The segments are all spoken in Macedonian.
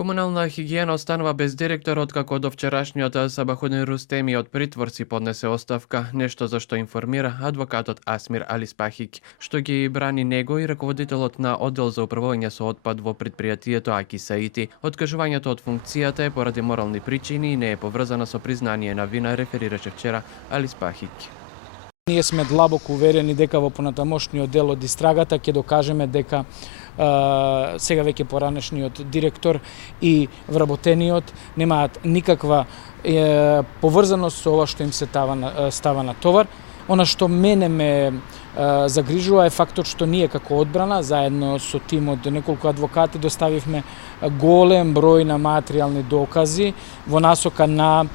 Комунална хигиена останува без директор откако до вчерашниот Сабахудин Рустеми од притвор си поднесе оставка, нешто за што информира адвокатот Асмир Алиспахик, што ги брани него и раководителот на оддел за управување со отпад во претпријатието Аки Саити. Откажувањето од функцијата е поради морални причини и не е поврзана со признание на вина, реферираше вчера Алиспахик. Ние сме длабоко уверени дека во понатамошниот дел од истрагата ќе докажеме дека сега веќе поранешниот директор и вработениот немаат никаква поврзаност со ова што им се става на товар. Она што мене ме загрижува е фактот што ние како одбрана, заедно со тим од неколку адвокати, доставивме голем број на материјални докази во насока на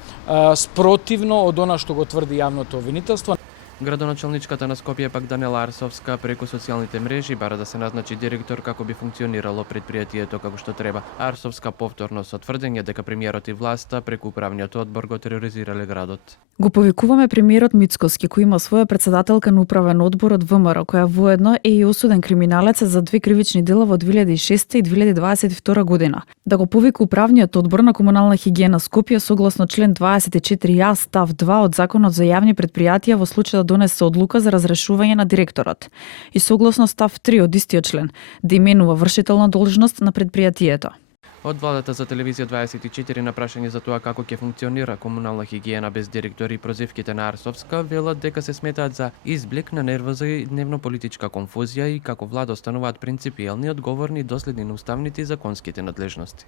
спротивно од она што го тврди јавното обвинителство. Градоначалничката на Скопје пак Данела Арсовска преку социјалните мрежи бара да се назначи директор како би функционирало предпријатието како што треба. Арсовска повторно со тврдење дека премиерот и власта преку управниот одбор го тероризирале градот. Го повикуваме премиерот Мицкоски, кој има своја претседателка на управен одбор од ВМРО, која воедно е и осуден криминалец за 2 кривични дела во 2006 и 2022 година. Да го повика управниот одбор на комунална хигиена Скопје согласно член 24а став 2 од Законот за јавни предпријатија во случај да донесе одлука за разрешување на директорот. И согласно став 3 од истиот член, да именува вршител на должност на предпријатието. Од владата за телевизија 24 на прашање за тоа како ќе функционира комунална хигиена без директор и прозивките на Арсовска велат дека се сметаат за изблик на нервоза и дневно политичка конфузија и како влада остануваат принципиелни, одговорни и доследни на уставните и законските надлежности.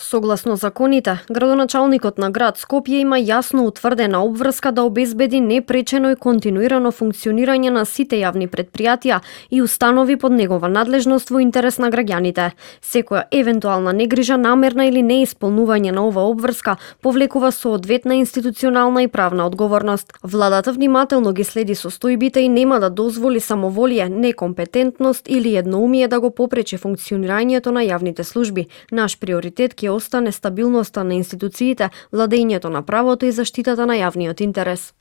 Согласно законите, градоначалникот на град Скопје има јасно утврдена обврска да обезбеди непречено и континуирано функционирање на сите јавни предпријатија и установи под негова надлежност во интерес на граѓаните. Секоја евентуална негрижа, намерна или неисполнување на ова обврска повлекува соодветна институционална и правна одговорност. Владата внимателно ги следи состојбите и нема да дозволи самоволие, некомпетентност или едноумие да го попречи функционирањето на јавните служби. Наш приоритет ќе остане стабилноста на институциите, владењето на правото и заштитата на јавниот интерес.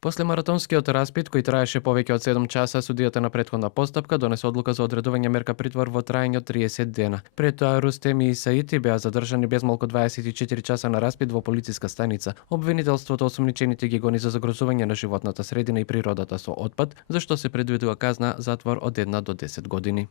После маратонскиот распит, кој траеше повеќе од 7 часа, судијата на претходна постапка донесе одлука за одредување мерка притвор во траење од 30 дена. Пред тоа Рустеми и Саити беа задржани без малку 24 часа на распит во полициска станица. Обвинителството осомничените ги гони за загрозување на животната средина и природата со отпад, за што се предвидува казна затвор од 1 до 10 години.